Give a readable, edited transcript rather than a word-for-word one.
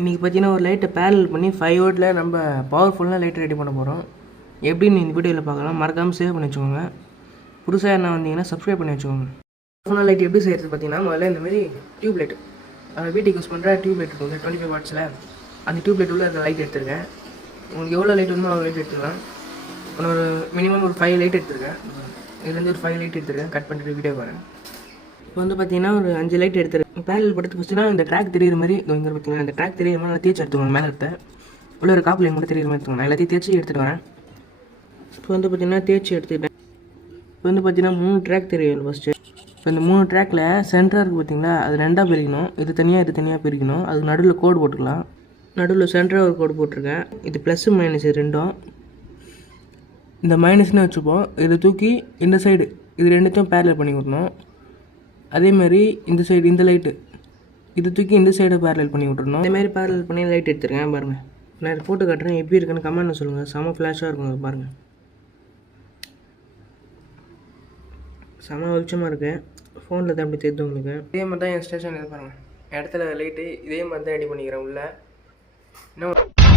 இன்றைக்கி பார்த்தீங்கன்னா ஒரு லைட்டை பேரல் பண்ணி 5 வோல்ட்டில் நம்ம பவர்ஃபுல்லாக லைட் ரெடி பண்ண போகிறோம். எப்படின்னு இந்த வீடியோவில் பார்க்கலாம். மறக்காமல் சேவ் பண்ணி வச்சுக்கோங்க. புதுசாக என்ன வந்தீங்கன்னா சப்ஸ்கிரைப் பண்ணி வச்சுக்கோங்க. பவர்ஃபுல்லாக லைட் எப்படி செய்கிறது பார்த்தீங்கன்னா, முதல்ல இந்தமாரி டியூப் லைட், வீட்டுக்கு யூஸ் பண்ணுற டியூப் லைட் இருக்கும் 25 வாட்ஸில். அந்த டியூப் லைட் உள்ள அந்த லைட் எடுத்துருக்கேன். உங்களுக்கு எவ்வளோ லைட் வேணுமோ அவ்வளோ லைட் எடுத்துக்கலாம். ஒரு மினிமம் ஒரு 5 லைட் எடுத்துருக்கேன். இதுலேருந்து ஒரு 5 லைட் எடுத்துருக்கேன். கட் பண்ணிட்டு வீடியோ வரேன். இப்போ வந்து பார்த்தீங்கன்னா ஒரு 5 லைட் எடுத்துருக்கேன். பேரல் படுத்து ஃபஸ்ட்டுனா இந்த ட்ராக் தெரியுற மாதிரி இங்கே பார்த்தீங்கன்னா இந்த ட்ராக் தெரியுற மாதிரி தேய்ச்சி எடுத்துக்கோங்க. மேலே இருக்க உள்ள ஒரு காப்பு லைன் மட்டும் தெரியுற மாதிரி எடுத்துக்கோங்க. நான் எல்லாத்தையும் தேய்ச்சி எடுத்துகிட்டு வரேன். இப்போ வந்து பார்த்தீங்கன்னா தேய்ச்சி எடுத்துக்கிட்டேன். இப்போ வந்து பார்த்தீங்கன்னா 3 ட்ராக் தெரியும் ஃபஸ்ட்டு. இப்போ இந்த 3 ட்ராக்கில் சென்டராக இருக்குது பார்த்தீங்களா, அது 2ஆக பிரிக்கணும். இது தனியாக பிரிக்கணும். அதுக்கு நடுவில் கோடு போட்டுக்கலாம். நடுவில் சென்டராக ஒரு கோடு போட்டிருக்கேன். இது ப்ளஸ் மைனஸ் ரெண்டும். இந்த மைனஸ்னு வச்சுப்போம். இதை தூக்கி இந்த சைடு இது ரெண்டுத்தையும் பேரல் பண்ணி விடணும். அதேமாதிரி இந்த சைடு இந்த லைட்டு இது தூக்கி இந்த சைடை பேரல் பண்ணி விட்றணும். அதேமாதிரி பேரல் பண்ணி லைட் எடுத்துருக்கேன் பாருங்கள். நான் இதை போட்டு காட்டுறேன், எப்படி இருக்குன்னு கமெண்ட்டில் சொல்லுங்கள். செம ஃப்ளாஷாக இருக்கும். அது பாருங்கள், செம வெளிச்சமாக இருக்குது. ஃபோனில் தான் அப்படி தெரியுது உங்களுக்கு. இதே மாதிரி தான் என் ஸ்டேஷன் இது பாருங்கள். இடத்துல லைட்டு இதே மாதிரி தான் ரெடி பண்ணிக்கிறேன் உள்ள. இன்னும்